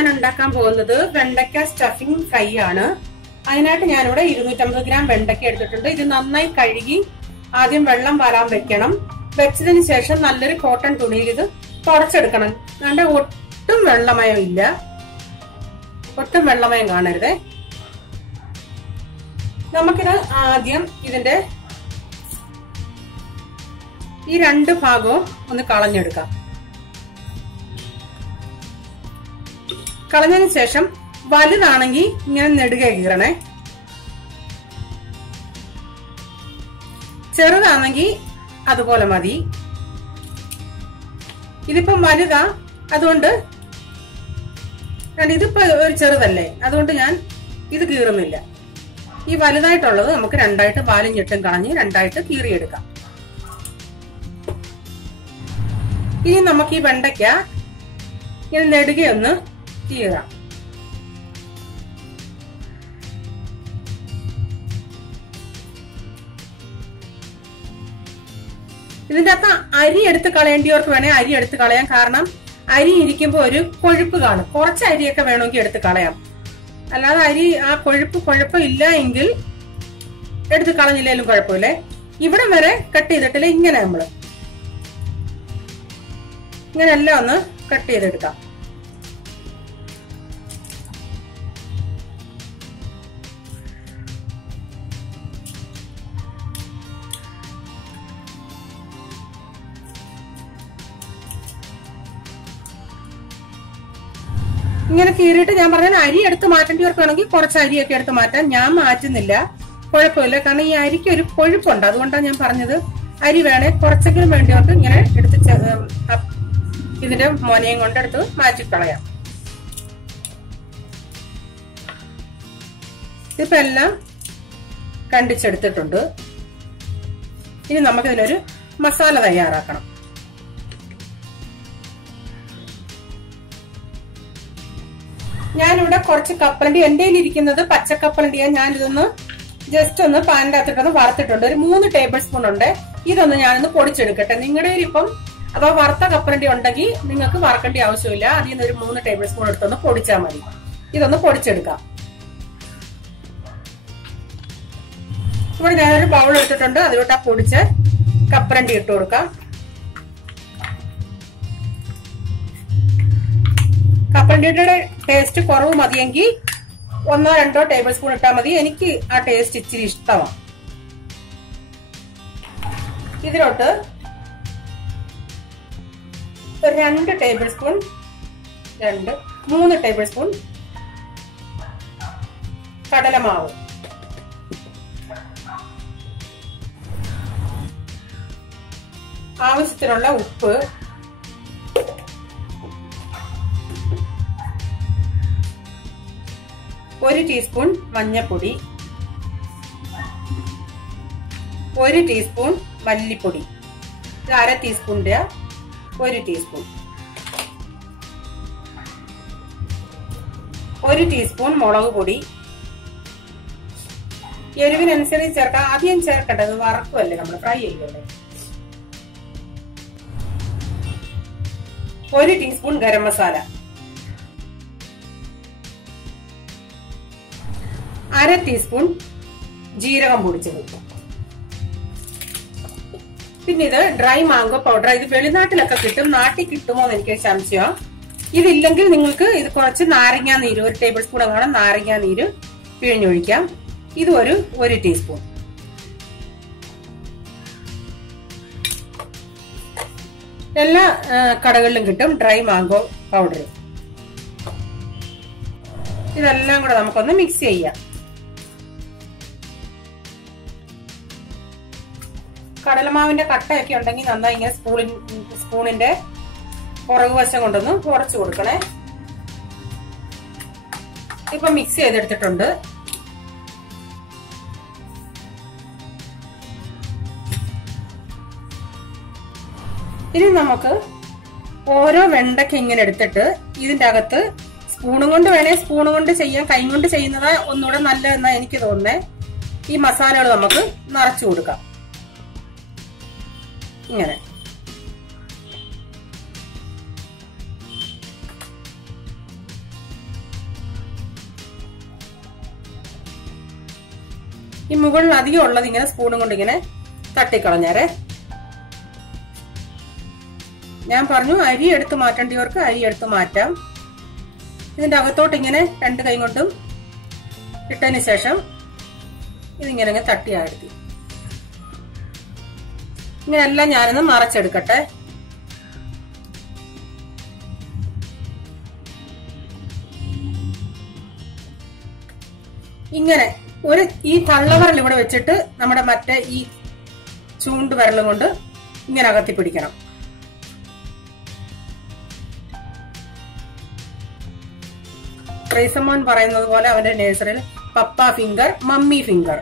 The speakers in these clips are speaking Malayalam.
ഞാൻ ഉണ്ടാക്കാൻ പോകുന്നത് വെണ്ടയ്ക്ക സ്റ്റഫിംഗ് ഫ്രൈ ആണ്. അതിനായിട്ട് ഞാനിവിടെ 250 ഗ്രാം വെണ്ടയ്ക്ക എടുത്തിട്ടുണ്ട്. ഇത് നന്നായി കഴുകി ആദ്യം വെള്ളം വരാൻ വെക്കണം. വെച്ചതിന് ശേഷം നല്ലൊരു കോട്ടൺ തുണിയിൽ ഇത് തുടച്ചെടുക്കണം. അതുകൊണ്ട് ഒട്ടും വെള്ളമയം ഇല്ല, ഒട്ടും വെള്ളമയം കാണരുതേ. നമുക്കിത് ആദ്യം ഇതിന്റെ ഈ രണ്ട് ഭാഗവും ഒന്ന് കളഞ്ഞെടുക്കാം. കളഞ്ഞതിന് ശേഷം വലുതാണെങ്കിൽ ഇങ്ങനെ നെടുക കീറണേ, ചെറുതാണെങ്കിൽ അതുപോലെ മതി. ഇതിപ്പം വലുതാ, അതുകൊണ്ട് ഇതിപ്പോ ഒരു ചെറുതല്ലേ, അതുകൊണ്ട് ഞാൻ ഇത് കീറുന്നില്ല. ഈ വലുതായിട്ടുള്ളത് നമുക്ക് രണ്ടായിട്ട് വാലും ഞെട്ടും കളഞ്ഞ് രണ്ടായിട്ട് കീറിയെടുക്കാം. ഇനി നമുക്ക് ഈ വെണ്ടയ്ക്ക ഇങ്ങനെ നെടുകയൊന്ന് കീറാം. ഇതിന്റെ അകത്ത് അരി എടുത്ത് കളയേണ്ടിയവർക്ക് വേണേ അരി എടുത്ത് കളയാം. കാരണം അരി ഇരിക്കുമ്പോൾ ഒരു കൊഴുപ്പ് കാണും. കുറച്ച് അരിയൊക്കെ വേണമെങ്കിൽ എടുത്ത് കളയാം. അല്ലാതെ അരി ആ കുഴപ്പമില്ല എങ്കിൽ എടുത്ത് കളഞ്ഞില്ലേലും കുഴപ്പമില്ലേ. ഇവിടെ വരെ കട്ട് ചെയ്തിട്ടില്ല. ഇങ്ങനെ നമ്മള് ഇങ്ങനെ എല്ലാം ഒന്ന് കട്ട് ചെയ്തെടുക്കാം. ഇങ്ങനെ കീറിയിട്ട് ഞാൻ പറഞ്ഞ അരി എടുത്ത് മാറ്റേണ്ടവർക്ക് വേണമെങ്കിൽ കുറച്ച് അരിയൊക്കെ എടുത്ത് മാറ്റാം. ഞാൻ മാറ്റുന്നില്ല, കുഴപ്പമില്ല. കാരണം ഈ അരിക്ക് ഒരു കൊഴുപ്പുണ്ട്, അതുകൊണ്ടാണ് ഞാൻ പറഞ്ഞത്. അരി വേണേ കുറച്ചെങ്കിലും വേണ്ടിയവർക്ക് ഇങ്ങനെ എടുത്ത് ഇതിന്റെ മോനയും കൊണ്ടെടുത്ത് മാറ്റിക്കളയാം. ഇപ്പൊ എല്ലാം കണ്ടിച്ചെടുത്തിട്ടുണ്ട്. ഇനി നമുക്കിതിനൊരു മസാല തയ്യാറാക്കണം. ഞാനിവിടെ കുറച്ച് കപ്പലണ്ടി, എന്റെ കയ്യിൽ ഇരിക്കുന്നത് പച്ചക്കപ്പലണ്ടിയാണ്. ഞാനിതൊന്ന് ജസ്റ്റ് ഒന്ന് പാനിന്റെ അകത്തിട്ടൊന്ന് വറുത്തിട്ടുണ്ട്. ഒരു 3 ടേബിൾ സ്പൂൺ ഉണ്ട്. ഇതൊന്ന് ഞാനൊന്ന് പൊടിച്ചെടുക്കട്ടെ. നിങ്ങളുടെ കയ്യിൽ ഇപ്പം അപ്പൊ വറുത്ത കപ്പലണ്ടി ഉണ്ടെങ്കിൽ നിങ്ങൾക്ക് വറക്കേണ്ട ആവശ്യമില്ല. അതിൽ നിന്ന് ഒരു 3 ടേബിൾ സ്പൂൺ എടുത്തൊന്ന് പൊടിച്ചാൽ മതി. ഇതൊന്ന് പൊടിച്ചെടുക്കാം. ഇവിടെ ഞാനൊരു ബൗൾ എടുത്തിട്ടുണ്ട്. അതിലോട്ട് ആ പൊടിച്ച് കപ്പലണ്ടി ഇട്ട് കൊടുക്കാം. കപ്പലണ്ടിയുടെ ടേസ്റ്റ് കുറവ് മതിയെങ്കിൽ 1-2 ടേബിൾ സ്പൂൺ ഇട്ടാൽ മതി. എനിക്ക് ആ ടേസ്റ്റ് ഇച്ചിരി ഇഷ്ടമാണ്. ഇതിലോട്ട് ഒരു 2 ടേബിൾ സ്പൂൺ 3 ടേബിൾ സ്പൂൺ കടലമാവ്, ആവശ്യത്തിനുള്ള ഉപ്പ്, ഒരു ടീസ്പൂൺ മഞ്ഞൾപ്പൊടി, 1 ടീസ്പൂൺ മല്ലിപ്പൊടി, 1/2 ടീസ്പൂണിന്റെ 1 ടീസ്പൂൺ, 1 ടീസ്പൂൺ മുളക് പൊടി. എരിവിനനുസരിച്ച് ചേർക്കാം. ആദ്യം ചേർക്കേണ്ടത് വറക്കുമല്ലേ, നമ്മൾ ഫ്രൈ ചെയ്യുമല്ലേ. 1 ടീസ്പൂൺ ഗരം മസാല, 1/2 ടീസ്പൂൺ ജീരകം പൊടിച്ചത്. പിന്നെ ഇത് ഡ്രൈ മാംഗോ പൗഡർ. ഇത് വെളിനാട്ടിലൊക്കെ കിട്ടും, നാട്ടിൽ കിട്ടുമോ എന്ന് എനിക്ക് സംശയം. ഇതില്ലെങ്കിൽ നിങ്ങൾക്ക് ഇത് കുറച്ച് നാരങ്ങാ നീര്, 1 ടേബിൾ സ്പൂൺ അങ്ങനെ നാരങ്ങാ നീര് പിഴിഞ്ഞൊഴിക്കാം. ഇത് 1 ടീസ്പൂൺ. എല്ലാ കടകളിലും കിട്ടും ഡ്രൈ മാംഗോ പൗഡർ. ഇതെല്ലാം കൂടെ നമുക്കൊന്ന് മിക്സ് ചെയ്യാം. കടലമാവിന്റെ കട്ടയൊക്കെ ഉണ്ടെങ്കിൽ നന്നായി ഇങ്ങനെ സ്പൂണിന്റെ പുറകു വശം കൊണ്ടൊന്ന് കുറച്ചു കൊടുക്കണേ. ഇപ്പൊ മിക്സ് ചെയ്തെടുത്തിട്ടുണ്ട്. ഇനി നമുക്ക് ഓരോ വെണ്ടയ്ക്ക ഇങ്ങനെ എടുത്തിട്ട് ഇതിന്റെ അകത്ത് സ്പൂണും കൊണ്ട് വേണേ സ്പൂണും കൊണ്ട് ചെയ്യാം, കൈ കൊണ്ട് ചെയ്യുന്നതാ ഒന്നുകൂടെ നല്ലതെന്നാ എനിക്ക് തോന്നുന്നേ. ഈ മസാലകൾ നമുക്ക് നിറച്ചു കൊടുക്കാം. ഇങ്ങനെ ഈ മുകളിൽ അധികം ഉള്ളത് ഇങ്ങനെ സ്പൂണും കൊണ്ട് ഇങ്ങനെ തട്ടിക്കളഞ്ഞേരെ. ഞാൻ പറഞ്ഞു അരി എടുത്ത് മാറ്റേണ്ടവർക്ക് അരി എടുത്ത് മാറ്റാം. ഇതിന്റെ അകത്തോട്ട് ഇങ്ങനെ 2 കൈ കൊണ്ടും ഇട്ടതിന് ശേഷം ഇതിങ്ങനെ തട്ടിയാടുത്തി. ഇങ്ങനെല്ലാം ഞാനൊന്ന് മറച്ചെടുക്കട്ടെ. ഇങ്ങനെ ഈ തള്ളവരൽ ഇവിടെ വെച്ചിട്ട് നമ്മുടെ മറ്റേ ഈ ചൂണ്ട് വിരലും കൊണ്ട് ഇങ്ങനെ അകത്തി പിടിക്കണം. റൈസമ്മോൻ പറയുന്നത് പോലെ അവന്റെ നേഴ്സറിയിൽ പപ്പ ഫിംഗർ, മമ്മി ഫിംഗർ.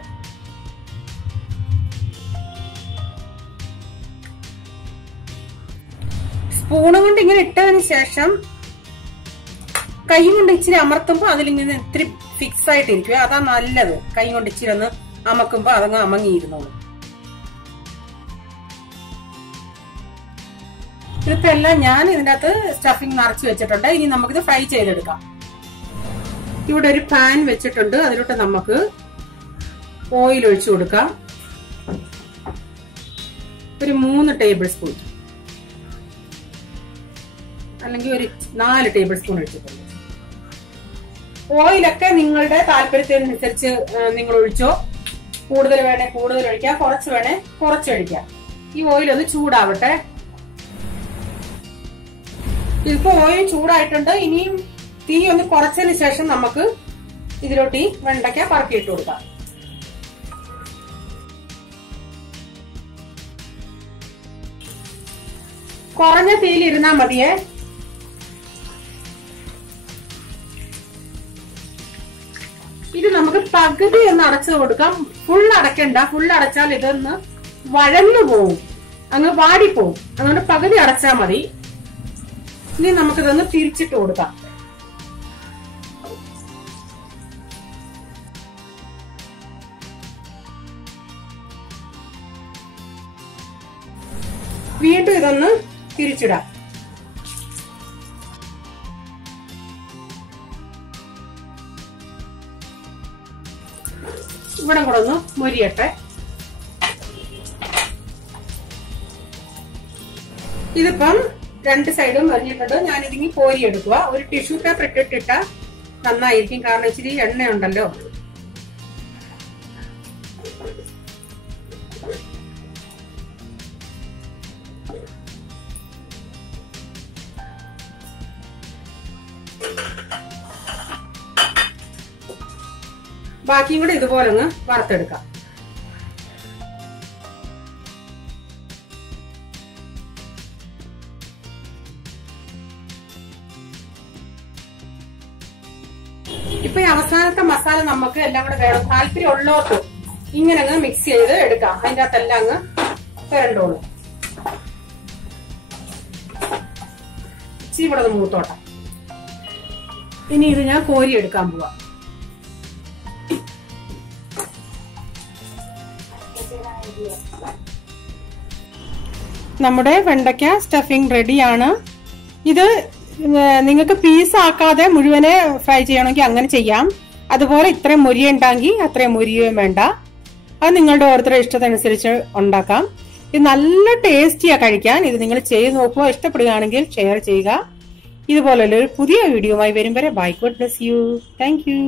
സ്പൂണ് കൊണ്ട് ഇങ്ങനെ ഇട്ടതിന് ശേഷം കൈ കൊണ്ട് ഇച്ചിരി അമർത്തുമ്പോ അതിലിങ്ങനെ ഇത്തിരി ഫിക്സ് ആയിട്ടിരിക്കുക. അതാ നല്ലത്. കൈ കൊണ്ട് ഇച്ചിരി ഒന്ന് അമക്കുമ്പോ അതങ്ങ് അമങ്ങിയിരുന്നോളൂ. ഇതിപ്പോ എല്ലാം ഞാൻ ഇതിന്റെ അകത്ത് സ്റ്റഫിംഗ് നിറച്ച് വെച്ചിട്ടുണ്ട്. ഇനി നമുക്കിത് ഫ്രൈ ചെയ്തെടുക്കാം. ഇവിടെ ഒരു പാൻ വെച്ചിട്ടുണ്ട്. അതിലോട്ട് നമുക്ക് ഓയിൽ ഒഴിച്ചു കൊടുക്കാം. ഒരു 3 ടേബിൾ സ്പൂൺ അല്ലെങ്കിൽ ഒരു 4 ടേബിൾ സ്പൂൺ ഒഴിച്ചിട്ടുണ്ട്. ഓയിലൊക്കെ നിങ്ങളുടെ താല്പര്യത്തിനനുസരിച്ച് നിങ്ങൾ ഒഴിച്ചോ. കൂടുതൽ വേണേ കൂടുതൽ ഒഴിക്കാം, കുറച്ച് വേണേ കുറച്ചൊഴിക്കാം. ഈ ഓയിൽ ഒന്ന് ചൂടാവട്ടെ. ഇതിപ്പോ ഓയിൽ ചൂടായിട്ടുണ്ട്. ഇനിയും തീ ഒന്ന് കുറച്ചതിന് ശേഷം നമുക്ക് ഇതിലോട്ട് ഈ വെണ്ടയ്ക്ക പറക്കിയിട്ട് കൊടുക്കാം. കുറഞ്ഞ തീയിൽ ഇരുന്നാ മതിയേ. ഇത് നമുക്ക് പകുതി ഒന്ന് അടച്ചു കൊടുക്കാം. ഫുൾ അടയ്ക്കണ്ട. ഫുൾ അടച്ചാൽ ഇതൊന്ന് വഴന്നു പോവും, അങ്ങ് വാടിപ്പോവും. അതുകൊണ്ട് പകുതി അടച്ചാൽ മതി. ഇനി നമുക്കിതൊന്ന് തിരിച്ചിട്ട് കൊടുക്കാം. വീണ്ടും ഇതൊന്ന് തിരിച്ചിടാം. ഇവിടെ കൂടെ ഒന്ന് മൊരിയട്ടെ. ഇതിപ്പം 2 സൈഡും മൊരിഞ്ഞിട്ടുണ്ട്. ഞാനിതിങ്ങി കോരി എടുക്കുക. ഒരു ടിഷ്യൂ പേപ്പർ ഇട്ടിട്ടിട്ട നന്നായിരിക്കും. കാരണം ഇച്ചിരി എണ്ണയുണ്ടല്ലോ. ബാക്കിയും കൂടെ ഇതുപോലെ ഒന്ന് വറുത്തെടുക്കാം. ഇപ്പൊ ഈ അവസാനത്തെ മസാല നമുക്ക് എല്ലാം കൂടെ വേണം. താല്പര്യം ഉള്ളോട്ട് ഇങ്ങനെ അങ്ങ് മിക്സ് ചെയ്ത് എടുക്കാം. അതിന്റെ അകത്തെല്ലാം അങ്ങ് വരണ്ടോളൂ. ഇച്ചിരി ഇവിടെ ഒന്ന് മൂത്തോട്ടെ. ഇനി ഇത് ഞാൻ കോരി എടുക്കാൻ പോവാം. നമ്മുടെ വെണ്ടയ്ക്ക സ്റ്റഫിംഗ് റെഡിയാണ്. ഇത് നിങ്ങൾക്ക് പീസ് ആക്കാതെ മുഴുവനെ ഫ്രൈ ചെയ്യണമെങ്കിൽ അങ്ങനെ ചെയ്യാം. അതുപോലെ ഇത്രയും മൊരിയുണ്ടെങ്കിൽ അത്രയും മൊരിയും വേണ്ട. അത് നിങ്ങളുടെ ഓരോരുത്തരുടെ ഇഷ്ടത്തിനനുസരിച്ച് ഉണ്ടാക്കാം. ഇത് നല്ല ടേസ്റ്റിയാ കഴിക്കാൻ. ഇത് നിങ്ങൾ ചെയ്ത് നോക്കുക. ഇഷ്ടപ്പെടുകയാണെങ്കിൽ ഷെയർ ചെയ്യുക. ഇതുപോലുള്ള ഒരു പുതിയ വീഡിയോയുമായി വരും വരെ bye. God bless you. Thank U.